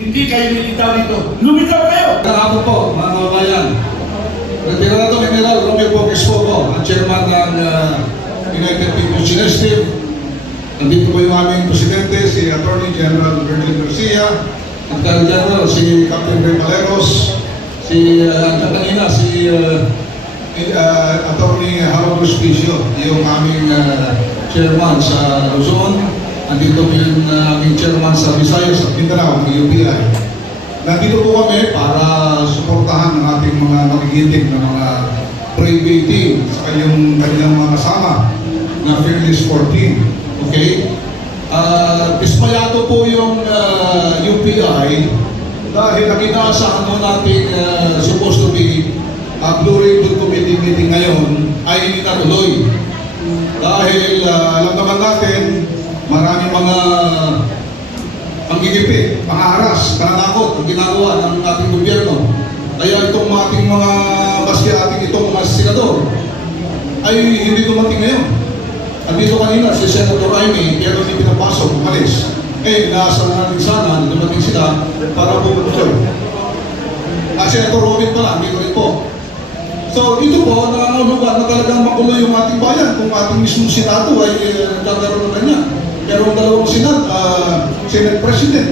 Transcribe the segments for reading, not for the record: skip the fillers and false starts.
Hindi kayo nilitaw dito. Lumitaw kayo! Kahapon po, mga kababayan. Retirado General Romeo Boques po ang chairman ng United People's Initiative. Nandito po yung aming presidente, si Attorney General Virgil Garcia, Secretary General si Captain Ray Maleros, si kanina si Attorney Harold Hospicio, yung aming chairman sa Luzon. Nandito po yung aming chairman sa Visayas at Mindanao, ng UPI. Nandito po kami para suportahan ang ating mga magigiting na mga brave team sa kanilang mga kasama na Fearless 14. Okay? Dismayado po yung UPI dahil ang inaasahan mo natin supposed to be Blue Ribbon Committee meeting ngayon ay hindi natuloy. Dahil alam naman natin, marami mga panggigipit, pangaharas, pananakot ang ginagawa ng ating gobyerno. Kaya itong ating mga maski ating itong mga senador ay hindi dumating ngayon. Andito kanina si Senator Amy, pero hindi pinapasok, umalis. Nasa natin sana, dumating sila para pumunta. Senator Robin pala, dito rin po. So ito po, nangangulugan na talagang makulo yung ating bayan kung ating mismong Senado ay nagkakaroon na kanya. Merong dalawang Senate President.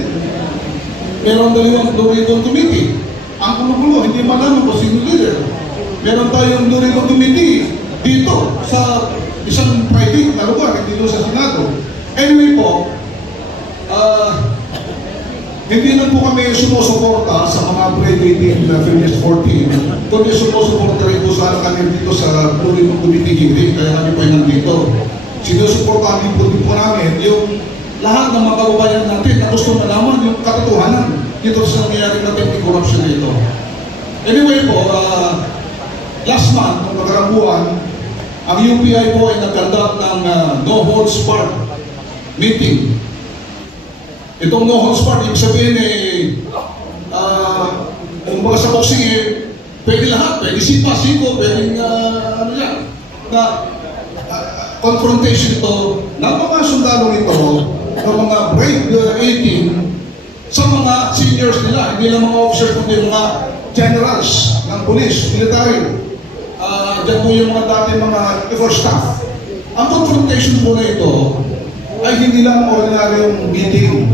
Merong dalawang Doriton Committee. Ang kulo-kulo, hindi malaman kung sino leader. Meron tayong Doriton Committee dito sa isang private na lugar, hindi doon sa Senado. Anyway po, hindi lang po kami sumusuporta sa mga private na Fearless 14, kundi sumusuporta rin po sa kami dito sa Doriton Committee hearing, kaya kami po ay nandito. Sinusuportahan din po namin yung lahat ng mga kababayan natin na gusto malaman yung katotohanan dito sa nangyayari natin ng corruption dito. Anyway po, last month, noong nakarang buwan, ang UPI po ay nag-conduct ng no holds barred meeting. Itong no holds barred, ibig sabihin kung baga sa boxing pwede lahat, pwede sipa-siko, pwede ano yan, na confrontation ito ng mga sundalo ito, ng mga brave 18 sa mga seniors nila, hindi lang mga officers, kundi mga generals ng police, military. Diyan po yung mga dati mga first staff. Ang confrontation po na ito ay hindi lang ordinaryong meeting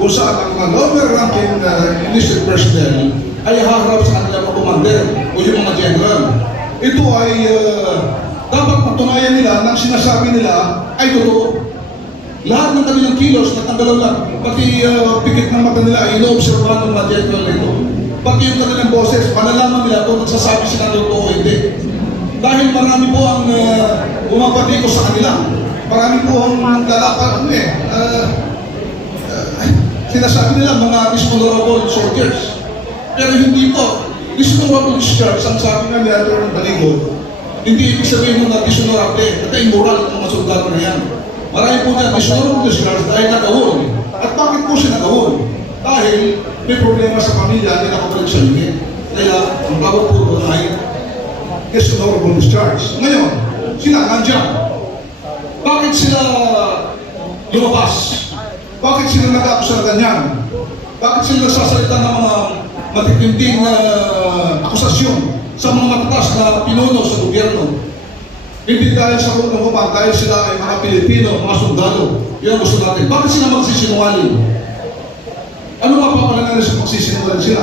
kung saan ang mga lower ranking enlisted personnel ay haharap sa kanilang mga commander o yung mga general. Ito ay dapat patunayan nila na sinasabi nila ay totoo. Lahat ng kanilang kilos natanggalan lang. Pati pikit ng mata nila ay ino-observahan ng mga general nito. Pati yung kanilang boses, malalaman nila kung nagsasabi sila ng totoo o hindi. Dahil marami po ang bumabati ko sa kanila. Marami po ang lalapan sinasabi nila mga dishonorable soldiers. Pero hindi po. Dishonorable discharge, ang sabi nga nila ng Baligot, hindi ibig sabihin mo na dishonorable at immoral ang mga soldado na yan. Marami po niya dishonorable discharge dahil nagahol. At bakit po siya nagahol? Dahil may problema sa pamilya, hindi nakapalik sa unit. Kaya ang tawag po doon ay dishonorable discharge. Ngayon, sila nandiyan. Bakit sila lumabas? Bakit sila nag-akusar ganyan? Bakit sila nagsasalita ng mga matitinding akusasyon sa mga matatas na pinuno sa gobyerno? Hindi dahil sa kung dahil sila ay mga Pilipino, mga sundalo. Yan ang gusto natin. Bakit sila magsisinungaling? Ano mapapalangan sa magsisinungaling sila?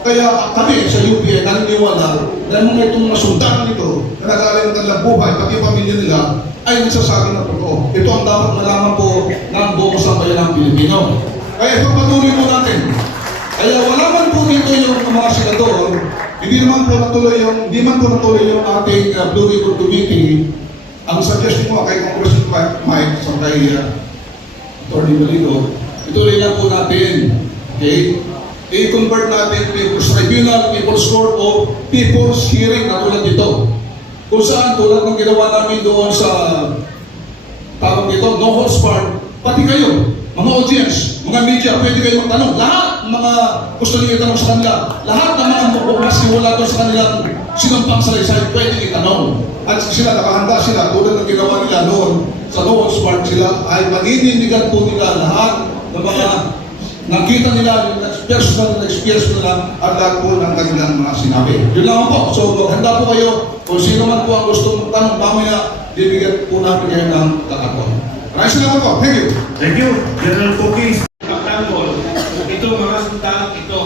Kaya kami sa UPI naniniwala dahil mga itong mga sundalo nito na nag-aaral ng kanilang buhay, pati yung pamilya nila, ay nagsasabi ng totoo. Ito ang dapat malaman po ng buong sambayan ng Pilipino. Kaya ito patuloy po natin. Kaya wala man po dito yung mga senador, hindi man po natuloy yung ating Blue Ribbon Committee. Ang suggestion ko kay Congressman Mike sa kay Attorney Baligo, ituloy lang po natin. Okay? I-convert natin People's Tribunal, People's Court o People's Hearing na tulad dito. Kung saan tulad ng ginawa namin doon sa tawag dito, no holds barred, pati kayo, mga audience, mga media, pwede kayo magtanong. Lahat mga gusto niyo itanong sa kanila, lahat ng mga magbubasi wala doon sa kanilang sinumpang salaysay, pwede itanong. At sila, nakahanda sila, tulad ng ginawa nila noon, sa no holds barred sila, ay maninindigan po nila lahat ng mga nakita nila personal na experience ko na lang ang lahat po ng kanilang mga sinabi. Yun lang po. So, handa po kayo. Kung sino man po ang gusto magtanong mamaya, bibigyan po natin kayo ng kakataon. Maraming salamat po. Thank you. Thank you, General Pokis. Pagtanggol, ito mga sundalo ito.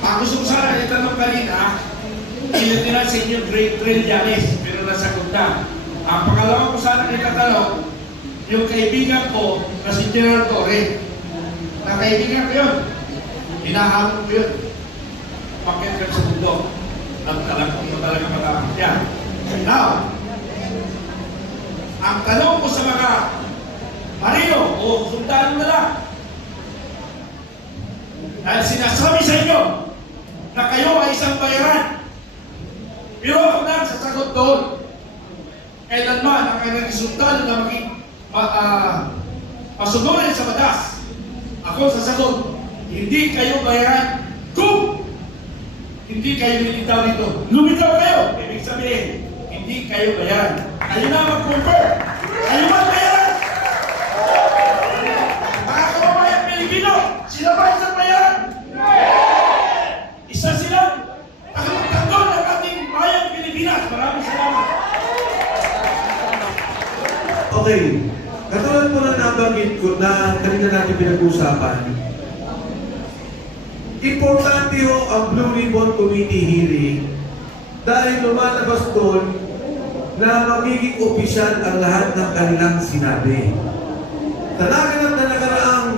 Ang gusto ko sana itanong kanina, ilan nila sa inyo Great Trillanes, pero nasagot na. Ang pangalawa ko sana itatanong, yung kaibigan ko na si General Torre, na kaibigan ko yun, hinahamon ko yun. Bakit ka sa mundo? Ang talaga matakas yan. Now, ang tanong ko sa mga marino o sundalo na lang, dahil sinasabi sa inyo na kayo ay isang bayaran, pero ako lang sasagot doon, kailanman ang kanyang sundalo na maging masunurin sa batas. Ako sasagot, hindi kayo bayaran kung hindi kayo nilitaw dito. Lumitaw kayo, ibig sabihin, hindi kayo bayaran. Kayo na mag-confer. Kayo mag-bayaran. Mga kababayan Pilipino, sila ba isang bayaran? Isa sila. Nakapagtanggol ng ating bayan Pilipinas. Maraming salamat. Okay, katulad po na nabanggit ko na kanina natin pinag-usapan, importante ho ang Blue Ribbon Committee hearing dahil lumalabas doon na magiging opisyal ang lahat ng kanilang sinabi. Sa naganap na nakaraang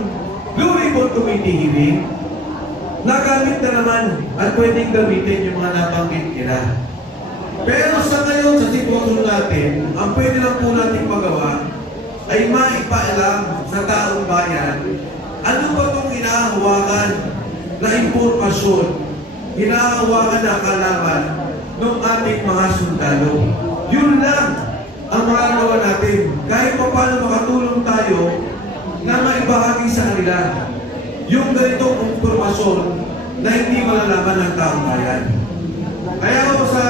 Blue Ribbon Committee hearing, nagamit na naman at pwedeng gamitin yung mga nabanggit nila. Pero sa ngayon, sa sitwasyon natin, ang pwede lang po natin magawa ay maipaalam sa taong bayan ano ba itong hinahawakan na impormasyon, hinahawakan na kalaman ng ating mga sundalo. Yun lang ang magagawa natin. Kahit pa paano makatulong tayo na maibahagi sa kanila yung ganitong impormasyon na hindi malalaman ng taong bayan. Kaya ako sa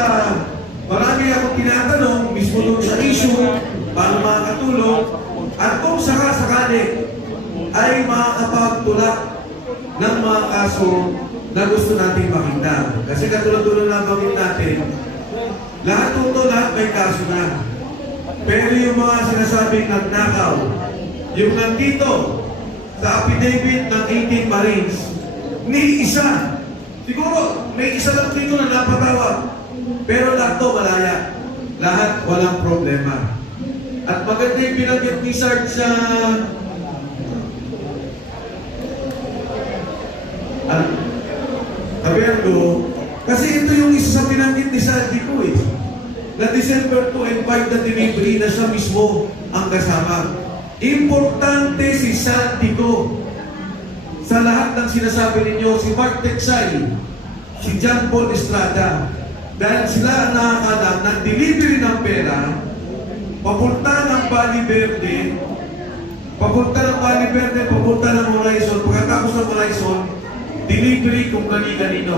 marami akong tinatanong mismo doon sa issue para makakatulong at kung sakasakali ay makakapagtulak ng mga kaso na gusto natin makita. Kasi katulad-tulad na bangin natin, lahat may kaso na. Pero yung mga sinasabing nagnakaw, yung nandito sa affidavit ng 18 Marines, ni isa. Siguro may isa lang dito na napatawag. Pero lahat to malaya. Lahat walang problema. At maganda yung binanggit ni Sarge sa Taberno, kasi ito yung isa sa binanggit ni Sarge ko eh. Na December 2 and 5 na delivery na siya mismo ang kasama. Importante si Saltico sa lahat ng sinasabi ninyo, si Mark Texay, si John Paul Estrada, dahil sila ang nakakalam ng delivery ng pera, papunta ng Bali Verde, papunta ng Horizon, pagkatapos ng Horizon, delivery kung kani-kanino.